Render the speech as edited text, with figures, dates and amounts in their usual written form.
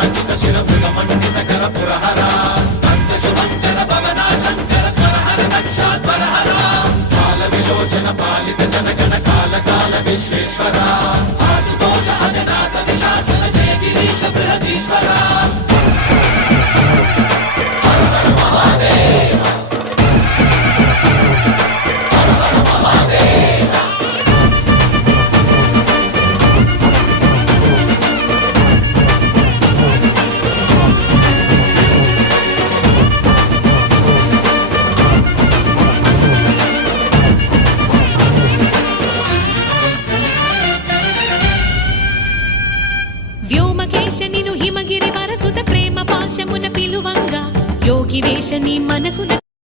ధరాచిత శిర మృగమండిత కర పురహర నంద శుభంకర భవనా శంకర స్వరహర దక్షాధ్వరహర కాల విలోచన పాలిత జనగణ కాల కాల విశ్వేశ్వర ఆశుతోష అజనాస విశాసన జయ గిరీశ బృహదీశ్వర వ్యోమకేశ నిను హిమగిరి వరసుత ప్రేమ పాశమున పిలువంగా యోగి వేష నీ మనసున